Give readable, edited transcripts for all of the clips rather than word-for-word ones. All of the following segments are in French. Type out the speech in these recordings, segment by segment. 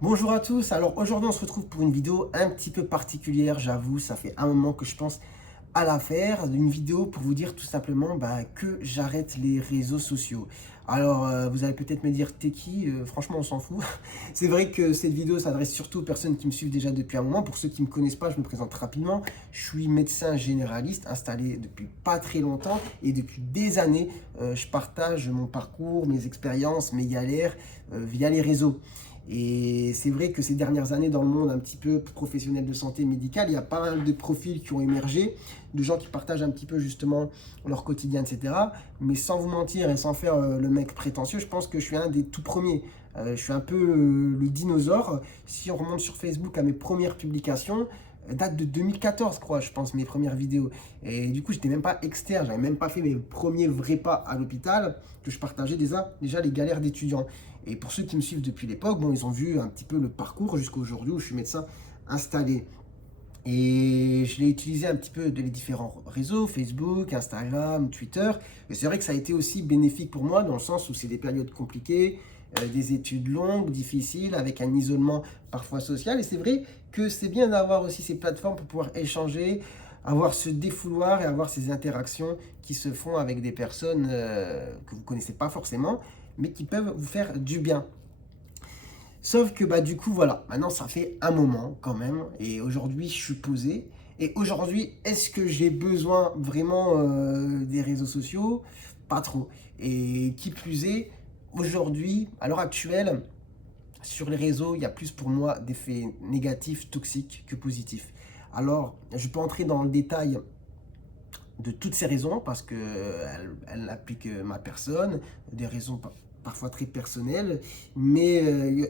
Bonjour à tous, alors aujourd'hui on se retrouve pour une vidéo un petit peu particulière, j'avoue, ça fait un moment que je pense à la faire, une vidéo pour vous dire tout simplement que j'arrête les réseaux sociaux. Alors vous allez peut-être me dire t'es qui? Franchement on s'en fout. C'est vrai que cette vidéo s'adresse surtout aux personnes qui me suivent déjà depuis un moment. Pour ceux qui ne me connaissent pas, je me présente rapidement. Je suis médecin généraliste installé depuis pas très longtemps et depuis des années, je partage mon parcours, mes expériences, mes galères via les réseaux. Et c'est vrai que ces dernières années, dans le monde un petit peu professionnel de santé médicale, il y a pas mal de profils qui ont émergé, de gens qui partagent un petit peu justement leur quotidien, etc. Mais sans vous mentir et sans faire le mec prétentieux, je pense que je suis un des tout premiers. Je suis un peu le dinosaure. Si on remonte sur Facebook à mes premières publications, date de 2014, je crois, je pense, mes premières vidéos. Et du coup, j'étais même pas externe, j'avais même pas fait mes premiers vrais pas à l'hôpital, que je partageais déjà les galères d'étudiants. Et pour ceux qui me suivent depuis l'époque, bon, ils ont vu un petit peu le parcours jusqu'à aujourd'hui où je suis médecin installé. Et je l'ai utilisé un petit peu de les différents réseaux, Facebook, Instagram, Twitter. Et c'est vrai que ça a été aussi bénéfique pour moi dans le sens où c'est des périodes compliquées, des études longues, difficiles, avec un isolement parfois social. Et c'est vrai que c'est bien d'avoir aussi ces plateformes pour pouvoir échanger, avoir ce défouloir et avoir ces interactions qui se font avec des personnes que vous ne connaissez pas forcément, mais qui peuvent vous faire du bien. Sauf que du coup voilà, maintenant ça fait un moment quand même, et aujourd'hui je suis posé. Et aujourd'hui, est-ce que j'ai besoin vraiment des réseaux sociaux? Pas trop. Et qui plus est, aujourd'hui, à l'heure actuelle, sur les réseaux, il y a plus pour moi d'effets négatifs, toxiques que positifs. Alors, je peux entrer dans le détail de toutes ces raisons, parce qu'elle appliquent ma personne, des raisons parfois très personnelles, mais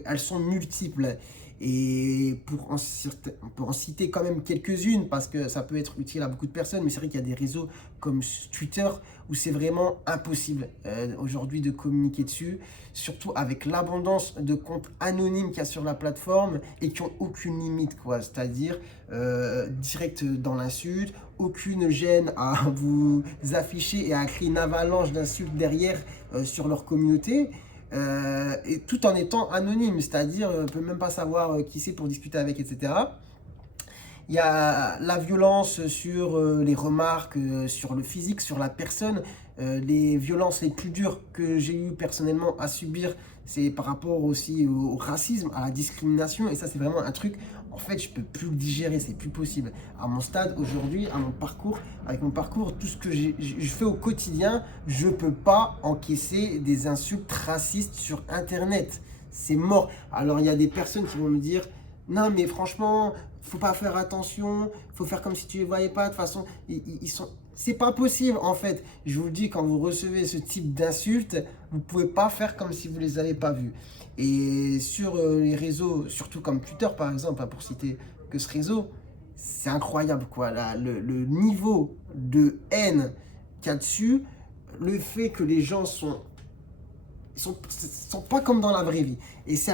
elles sont multiples. Et pour en citer quand même quelques-unes, parce que ça peut être utile à beaucoup de personnes, mais c'est vrai qu'il y a des réseaux comme Twitter où c'est vraiment impossible aujourd'hui de communiquer dessus, surtout avec l'abondance de comptes anonymes qu'il y a sur la plateforme et qui n'ont aucune limite, quoi. C'est-à-dire direct dans l'insulte, aucune gêne à vous afficher et à créer une avalanche d'insultes derrière sur leur communauté. Et tout en étant anonyme, c'est-à-dire on ne peut même pas savoir qui c'est pour discuter avec, etc. Il y a la violence sur les remarques, sur le physique, sur la personne. Les violences les plus dures que j'ai eu personnellement à subir, c'est par rapport aussi au racisme, à la discrimination. Et ça, c'est vraiment un truc, en fait, je peux plus le digérer, c'est plus possible. À mon stade, aujourd'hui, à mon parcours, avec mon parcours, tout ce que je fais au quotidien, je peux pas encaisser des insultes racistes sur Internet. C'est mort. Alors, il y a des personnes qui vont me dire, non, mais franchement, faut pas faire attention, faut faire comme si tu les voyais pas. De toute façon, ils sont. C'est pas possible en fait. Je vous le dis, quand vous recevez ce type d'insultes, vous pouvez pas faire comme si vous les avez pas vues. Et sur les réseaux, surtout comme Twitter par exemple, pour citer que ce réseau, c'est incroyable quoi. Là, le niveau de haine qu'il y a dessus, le fait que les gens sont pas comme dans la vraie vie. Et c'est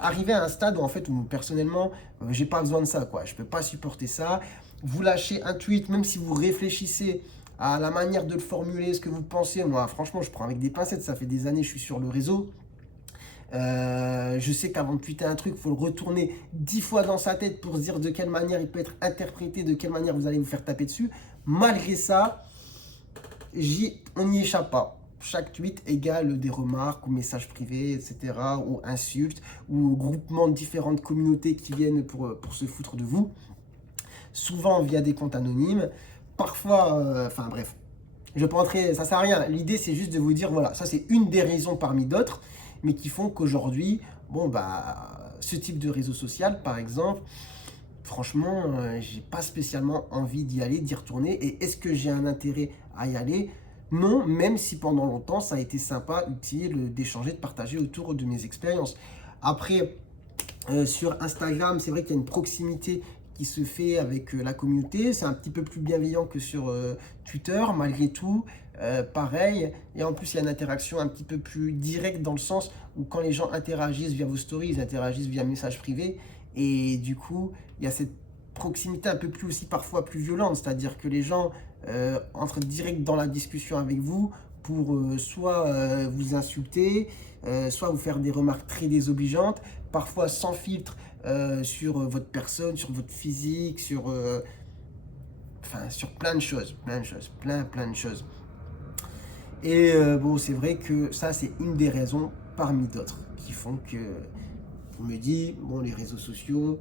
arrivé à un stade où en fait, où personnellement, j'ai pas besoin de ça, quoi. Je peux pas supporter ça. Vous lâchez un tweet, même si vous réfléchissez à la manière de le formuler, ce que vous pensez. Moi, franchement, je prends avec des pincettes. Ça fait des années que je suis sur le réseau. Je sais qu'avant de tweeter un truc, il faut le retourner 10 fois dans sa tête pour se dire de quelle manière il peut être interprété, de quelle manière vous allez vous faire taper dessus. Malgré ça, on n'y échappe pas. Chaque tweet égale des remarques ou messages privés, etc., ou insultes, ou groupements de différentes communautés qui viennent pour se foutre de vous, souvent via des comptes anonymes, parfois, enfin bref, je peux entrer, ça sert à rien. L'idée c'est juste de vous dire, voilà, ça c'est une des raisons parmi d'autres, mais qui font qu'aujourd'hui, ce type de réseau social, par exemple, franchement, j'ai pas spécialement envie d'y aller, d'y retourner. Et est-ce que j'ai un intérêt à y aller? Non, même si pendant longtemps, ça a été sympa, utile d'échanger, de partager autour de mes expériences. Après, sur Instagram, c'est vrai qu'il y a une proximité qui se fait avec la communauté. C'est un petit peu plus bienveillant que sur Twitter, malgré tout. Pareil. Et en plus, il y a une interaction un petit peu plus directe dans le sens où quand les gens interagissent via vos stories, ils interagissent via message privé. Et du coup, il y a cette proximité un peu plus aussi parfois plus violente. C'est-à-dire que les gens entrent direct dans la discussion avec vous pour soit vous insulter, soit vous faire des remarques très désobligeantes, parfois sans filtre sur votre personne, sur votre physique, enfin, sur plein de choses, plein de choses. Et bon, c'est vrai que ça, c'est une des raisons parmi d'autres qui font que je me dis, bon, les réseaux sociaux,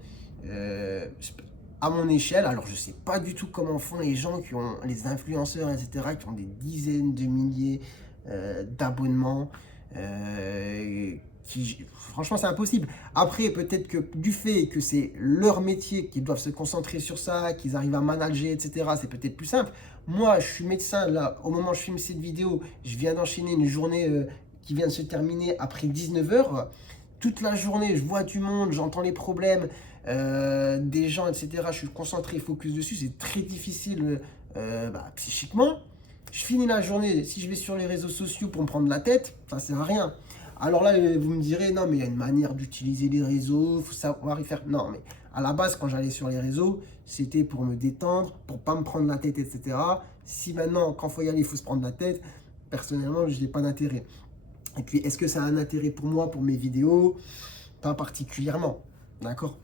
à mon échelle, alors je sais pas du tout comment font les gens qui ont, les influenceurs, etc., qui ont des dizaines de milliers d'abonnements, franchement, c'est impossible. Après, peut-être que du fait que c'est leur métier, qu'ils doivent se concentrer sur ça, qu'ils arrivent à manager, etc., c'est peut-être plus simple. Moi, je suis médecin, là, au moment où je filme cette vidéo, je viens d'enchaîner une journée qui vient de se terminer après 19 heures. Toute la journée, je vois du monde, j'entends les problèmes des gens, etc. Je suis concentré, focus dessus, c'est très difficile psychiquement. Je finis la journée, si je vais sur les réseaux sociaux pour me prendre la tête, ça sert à rien. Alors là, vous me direz, non, mais il y a une manière d'utiliser les réseaux, il faut savoir y faire. Non, mais à la base, quand j'allais sur les réseaux, c'était pour me détendre, pour pas me prendre la tête, etc. Si maintenant, quand il faut y aller, il faut se prendre la tête, personnellement, je n'ai pas d'intérêt. Et puis, est-ce que ça a un intérêt pour moi, pour mes vidéos? Pas particulièrement, d'accord?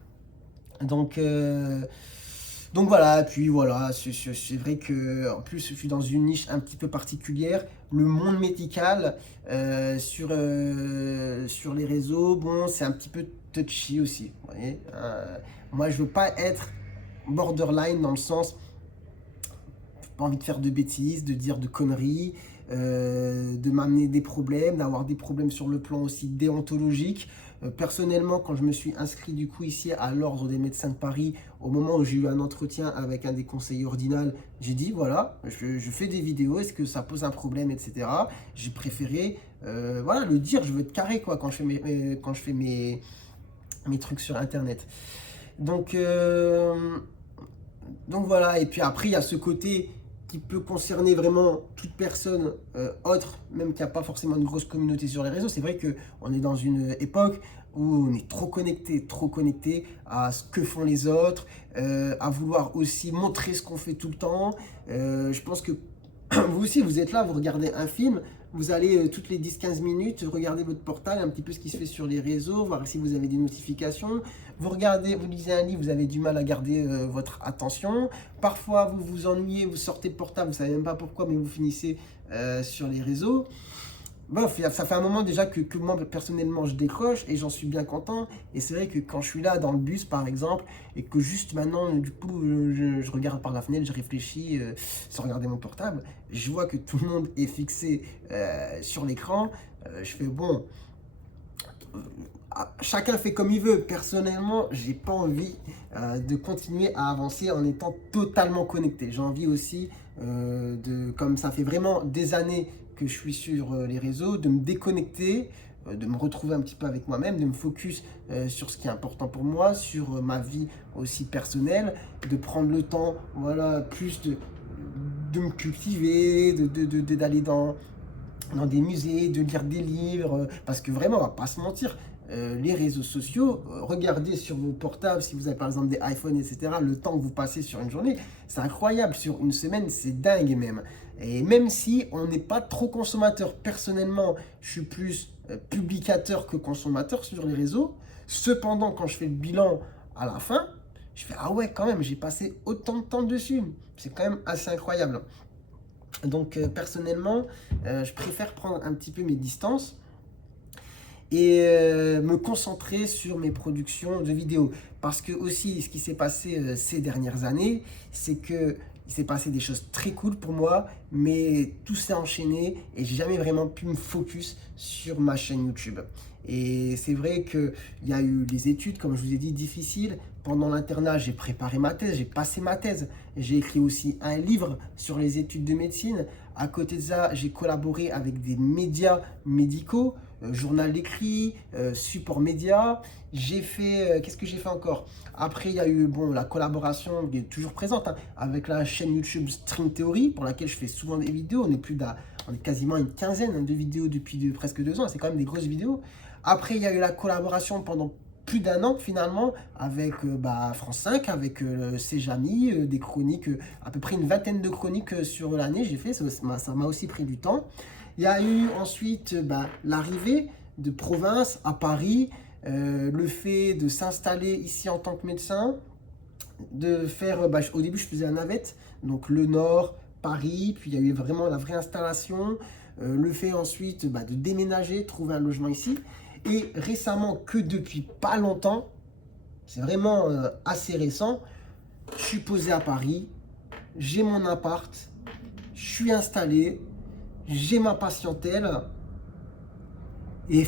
Donc voilà, puis voilà, c'est vrai que en plus je suis dans une niche un petit peu particulière, le monde médical sur les réseaux, bon, c'est un petit peu touchy aussi, vous voyez. Moi, je veux pas être borderline dans le sens, pas envie de faire de bêtises, de dire de conneries, de m'amener des problèmes, d'avoir des problèmes sur le plan aussi déontologique. Personnellement, quand je me suis inscrit du coup ici à l'Ordre des médecins de Paris, au moment où j'ai eu un entretien avec un des conseillers ordinal, j'ai dit voilà, je fais des vidéos, est-ce que ça pose un problème, etc. J'ai préféré voilà, le dire, je veux être carré quoi, quand je fais mes trucs sur internet. Donc voilà, et puis après il y a ce côté qui peut concerner vraiment toute personne autre, même qui n'a pas forcément une grosse communauté sur les réseaux. C'est vrai qu'on est dans une époque où on est trop connecté à ce que font les autres, à vouloir aussi montrer ce qu'on fait tout le temps. Je pense que vous aussi, vous êtes là, vous regardez un film, vous allez toutes les 10-15 minutes regarder votre portable, un petit peu ce qui se fait sur les réseaux, voir si vous avez des notifications. Vous regardez, vous lisez un livre, vous avez du mal à garder votre attention. Parfois, vous vous ennuyez, vous sortez le portable, vous ne savez même pas pourquoi, mais vous finissez sur les réseaux. Bon, ça fait un moment déjà que moi, personnellement, je décroche et j'en suis bien content. Et c'est vrai que quand je suis là dans le bus, par exemple, et que juste maintenant, du coup, je regarde par la fenêtre, je réfléchis sans regarder mon portable, je vois que tout le monde est fixé sur l'écran. Je fais bon, chacun fait comme il veut. Personnellement, j'ai pas envie de continuer à avancer en étant totalement connecté. J'ai envie aussi comme ça fait vraiment des années que je suis sur les réseaux, de me déconnecter, de me retrouver un petit peu avec moi-même, de me focus sur ce qui est important pour moi, sur ma vie aussi personnelle, de prendre le temps, voilà, plus de me cultiver, d'aller dans des musées, de lire des livres, parce que vraiment, on va pas se mentir, les réseaux sociaux, regardez sur vos portables, si vous avez par exemple des iPhones, etc., le temps que vous passez sur une journée, c'est incroyable, sur une semaine, c'est dingue même. Et même si on n'est pas trop consommateur, personnellement, je suis plus publicateur que consommateur sur les réseaux, cependant, quand je fais le bilan à la fin, je fais, ah ouais, quand même, j'ai passé autant de temps dessus, c'est quand même assez incroyable. Donc personnellement, je préfère prendre un petit peu mes distances et me concentrer sur mes productions de vidéos. Parce que aussi, ce qui s'est passé ces dernières années, c'est que il s'est passé des choses très cool pour moi, mais tout s'est enchaîné et j'ai jamais vraiment pu me focus sur ma chaîne YouTube. Et c'est vrai qu'il y a eu les études, comme je vous ai dit, difficiles. Pendant l'internat, j'ai préparé ma thèse, j'ai passé ma thèse. J'ai écrit aussi un livre sur les études de médecine. À côté de ça, j'ai collaboré avec des médias médicaux, journal écrit, support média. J'ai fait, qu'est-ce que j'ai fait encore? Après, il y a eu la collaboration qui est toujours présente avec la chaîne YouTube String Theory, pour laquelle je fais souvent des vidéos. On est quasiment une quinzaine de vidéos depuis presque 2 ans. C'est quand même des grosses vidéos. Après, il y a eu la collaboration pendant plus d'1 an finalement avec France 5, avec Cjami, des chroniques, à peu près une vingtaine de chroniques sur l'année j'ai fait, ça m'a aussi pris du temps. Il y a eu ensuite l'arrivée de province à Paris, le fait de s'installer ici en tant que médecin, de faire, au début je faisais la navette, donc le Nord, Paris, puis il y a eu vraiment la vraie installation, le fait ensuite de déménager, trouver un logement ici, et récemment, que depuis pas longtemps, c'est vraiment assez récent, je suis posé à Paris, j'ai mon appart, je suis installé, j'ai ma patientèle, et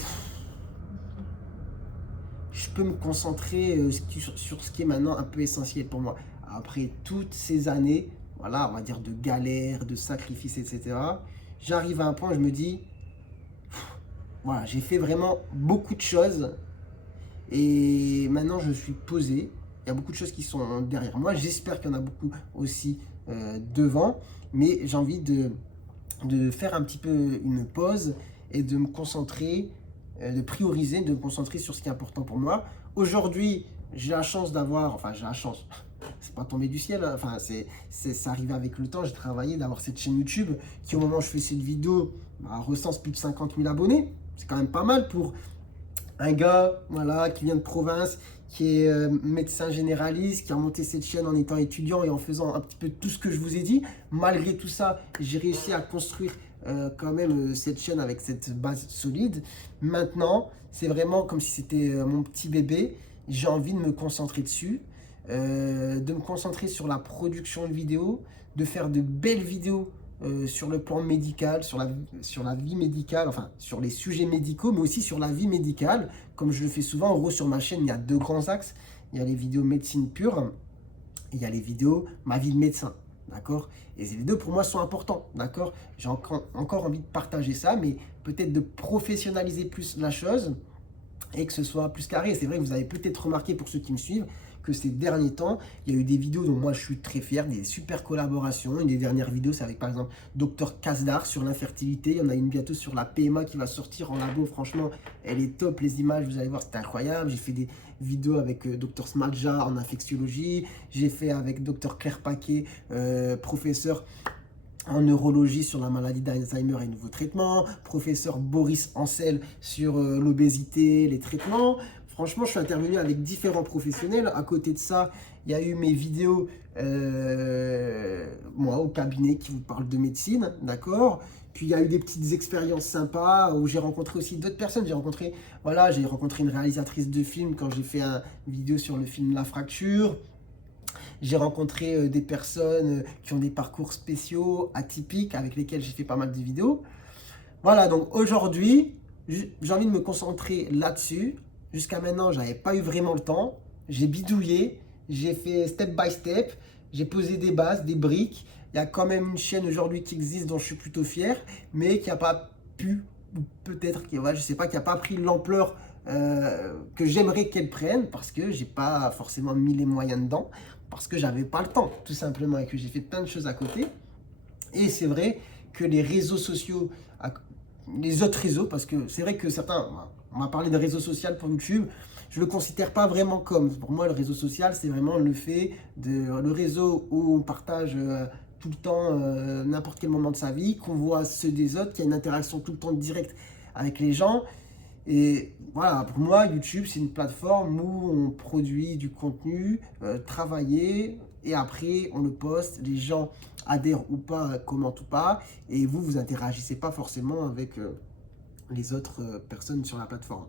je peux me concentrer sur ce qui est maintenant un peu essentiel pour moi. Après toutes ces années, voilà, on va dire de galères, de sacrifices, etc., j'arrive à un point où je me dis, voilà, j'ai fait vraiment beaucoup de choses et maintenant je suis posé. Il y a beaucoup de choses qui sont derrière moi. J'espère qu'il y en a beaucoup aussi devant, mais j'ai envie de faire un petit peu une pause et de me concentrer, de prioriser, de me concentrer sur ce qui est important pour moi. Aujourd'hui, j'ai la chance d'avoir, enfin j'ai la chance, c'est pas tombé du ciel, hein. Enfin c'est arrivé avec le temps, j'ai travaillé d'avoir cette chaîne YouTube qui au moment où je fais cette vidéo recense plus de 50 000 abonnés. C'est quand même pas mal pour un gars voilà, qui vient de province, qui est médecin généraliste, qui a monté cette chaîne en étant étudiant et en faisant un petit peu tout ce que je vous ai dit. Malgré tout ça, j'ai réussi à construire quand même cette chaîne avec cette base solide. Maintenant, c'est vraiment comme si c'était mon petit bébé. J'ai envie de me concentrer dessus, de me concentrer sur la production de vidéos, de faire de belles vidéos sur le plan médical, sur la vie médicale, enfin sur les sujets médicaux, mais aussi sur la vie médicale. Comme je le fais souvent, en gros sur ma chaîne, il y a deux grands axes. Il y a les vidéos médecine pure, et il y a les vidéos ma vie de médecin, d'accord? Et ces vidéos pour moi sont importants, d'accord? J'ai encore envie de partager ça, mais peut-être de professionnaliser plus la chose et que ce soit plus carré. C'est vrai que vous avez peut-être remarqué pour ceux qui me suivent que ces derniers temps, il y a eu des vidéos dont moi je suis très fier, des super collaborations. Une des dernières vidéos, c'est avec par exemple Dr Kasdar sur l'infertilité. Il y en a une bientôt sur la PMA qui va sortir en labo. Franchement, elle est top, les images, vous allez voir, c'est incroyable. J'ai fait des vidéos avec Dr Smadja en infectiologie. J'ai fait avec Dr Claire Paquet, professeur en neurologie sur la maladie d'Alzheimer et nouveaux traitements, professeur Boris Ancel sur l'obésité, les traitements. Franchement, je suis intervenu avec différents professionnels. À côté de ça, il y a eu mes vidéos, moi, au cabinet qui vous parle de médecine, d'accord? Puis il y a eu des petites expériences sympas où j'ai rencontré aussi d'autres personnes. J'ai rencontré une réalisatrice de film quand j'ai fait une vidéo sur le film La Fracture. J'ai rencontré des personnes qui ont des parcours spéciaux, atypiques, avec lesquels j'ai fait pas mal de vidéos. Voilà, donc aujourd'hui, j'ai envie de me concentrer là-dessus. Jusqu'à maintenant, je n'avais pas eu vraiment le temps. J'ai bidouillé, j'ai fait step by step, j'ai posé des bases, des briques. Il y a quand même une chaîne aujourd'hui qui existe dont je suis plutôt fier, mais qui n'a pas pu, ou peut-être, je ne sais pas, qui n'a pas pris l'ampleur que j'aimerais qu'elle prenne, parce que j'ai pas forcément mis les moyens dedans, parce que j'avais pas le temps, tout simplement, et que j'ai fait plein de choses à côté. Et c'est vrai que les réseaux sociaux, les autres réseaux, parce que c'est vrai que certains, on m'a parlé de réseaux sociaux pour YouTube, je ne le considère pas vraiment comme. Pour moi, le réseau social, c'est vraiment le réseau où on partage tout le temps, n'importe quel moment de sa vie, qu'on voit ceux des autres, qu'il y a une interaction tout le temps directe avec les gens. Et voilà, pour moi, YouTube, c'est une plateforme où on produit du contenu, travaillé, et après, on le poste. Les gens adhèrent ou pas, commentent ou pas, et vous interagissez pas forcément avec les autres personnes sur la plateforme.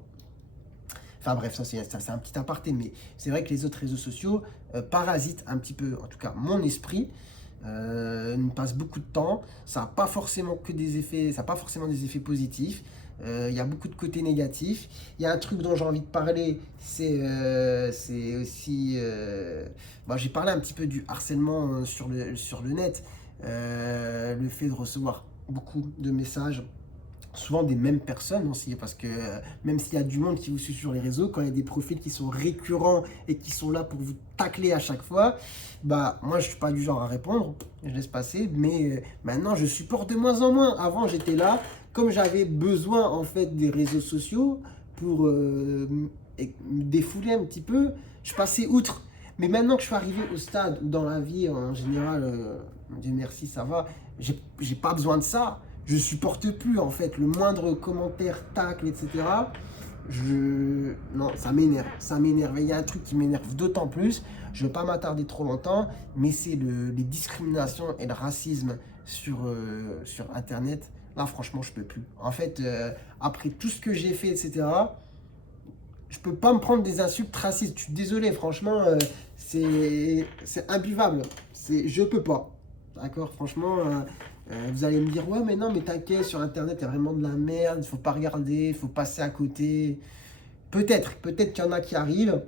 Enfin bref, ça c'est un petit aparté, mais c'est vrai que les autres réseaux sociaux parasitent un petit peu, en tout cas mon esprit, nous passe beaucoup de temps. Ça n'a pas forcément que des effets, ça n'a pas forcément des effets positifs. Il y a beaucoup de côtés négatifs. Il y a un truc dont j'ai envie de parler, c'est aussi... j'ai parlé un petit peu du harcèlement sur le net. Le fait de recevoir beaucoup de messages, souvent des mêmes personnes aussi, parce que même s'il y a du monde qui vous suit sur les réseaux, quand il y a des profils qui sont récurrents et qui sont là pour vous tacler à chaque fois, moi je suis pas du genre à répondre, je laisse passer, mais maintenant je supporte de moins en moins. Avant j'étais là, comme j'avais besoin en fait des réseaux sociaux pour me défouler un petit peu, je passais outre. Mais maintenant que je suis arrivé au stade où dans la vie en général, Dieu merci ça va, j'ai pas besoin de ça. je supporte plus en fait. Le moindre commentaire, tacle, etc. Non, ça m'énerve. Il y a un truc qui m'énerve d'autant plus. Je ne veux pas m'attarder trop longtemps, mais c'est les discriminations et le racisme sur Internet. Là, franchement, je peux plus. En fait, après tout ce que j'ai fait, etc., je peux pas me prendre des insultes racistes. Je suis désolé, franchement, c'est imbuvable. Je peux pas. D'accord, franchement, vous allez me dire, ouais, mais non, mais t'inquiète, sur Internet, il y a vraiment de la merde, il faut pas regarder, il faut passer à côté. Peut-être qu'il y en a qui arrivent.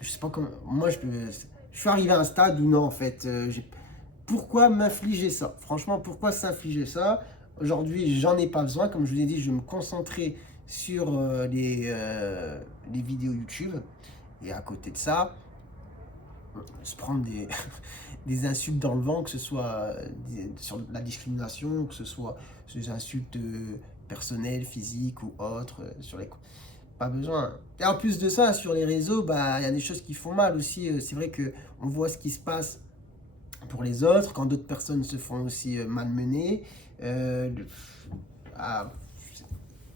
Je sais pas comment. Moi, je suis arrivé à un stade où non, en fait, pourquoi m'infliger ça? Franchement, pourquoi s'infliger ça? Aujourd'hui, j'en ai pas besoin. Comme je vous ai dit, je vais me concentrer sur les vidéos YouTube. Et à côté de ça, se prendre des insultes dans le vent, que ce soit sur la discrimination, que ce soit sur des insultes personnelles, physiques ou autres, sur les... Pas besoin. Et en plus de ça, sur les réseaux, bah, il y a des choses qui font mal aussi. C'est vrai qu'on voit ce qui se passe pour les autres, quand d'autres personnes se font aussi malmener. Ah,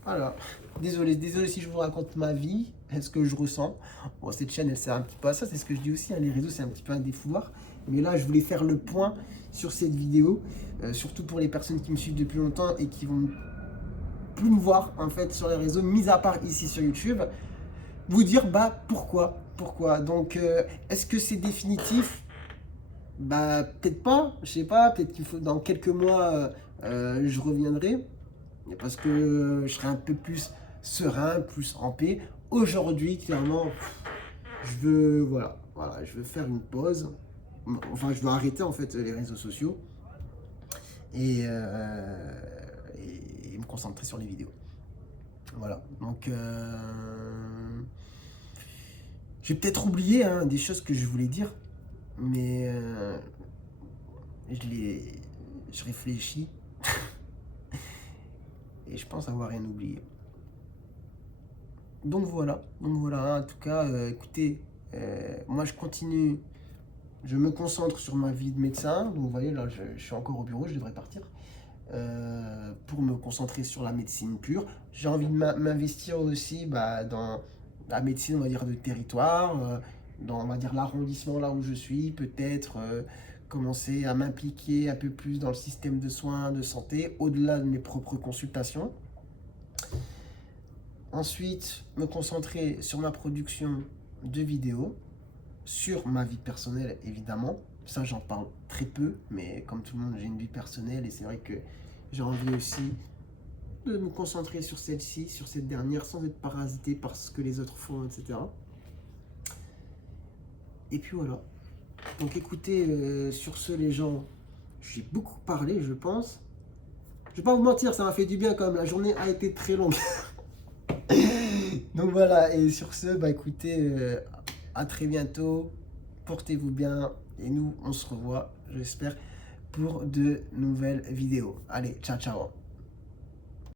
voilà. Désolé si je vous raconte ma vie, ce que je ressens. Bon, cette chaîne, elle sert un petit peu à ça, c'est ce que je dis aussi, hein, les réseaux, c'est un petit peu un défouloir. Mais là, je voulais faire le point sur cette vidéo, surtout pour les personnes qui me suivent depuis longtemps et qui vont plus me voir, en fait, sur les réseaux, mis à part ici sur YouTube. Vous dire, bah, pourquoi. Donc, est-ce que c'est définitif? Bah, peut-être pas, je sais pas, peut-être qu'il faut, dans quelques mois, je reviendrai. Parce que je serai un peu plus serein, plus en paix. Aujourd'hui, clairement, voilà, je veux faire une pause. Enfin, je veux arrêter en fait les réseaux sociaux et, et me concentrer sur les vidéos. Voilà, donc j'ai peut-être oublié des choses que je voulais dire, mais je réfléchis et je pense avoir rien oublié. Donc voilà, en tout cas, écoutez, moi je continue, je me concentre sur ma vie de médecin. Donc vous voyez, là je suis encore au bureau, je devrais partir pour me concentrer sur la médecine pure. J'ai envie de m'investir aussi dans la médecine, on va dire, de territoire, dans, on va dire, l'arrondissement là où je suis, peut-être commencer à m'impliquer un peu plus dans le système de soins, de santé, au-delà de mes propres consultations. Ensuite, me concentrer sur ma production de vidéos, sur ma vie personnelle évidemment. Ça, j'en parle très peu, mais comme tout le monde, j'ai une vie personnelle et c'est vrai que j'ai envie aussi de me concentrer sur celle-ci, sur cette dernière, sans être parasité par ce que les autres font, etc. Et puis voilà. Donc écoutez, sur ce les gens, j'ai beaucoup parlé, je pense. Je vais pas vous mentir, ça m'a fait du bien quand même, la journée a été très longue. Donc voilà, et sur ce, bah écoutez, à très bientôt, portez-vous bien, et nous, on se revoit, j'espère, pour de nouvelles vidéos. Allez, ciao, ciao.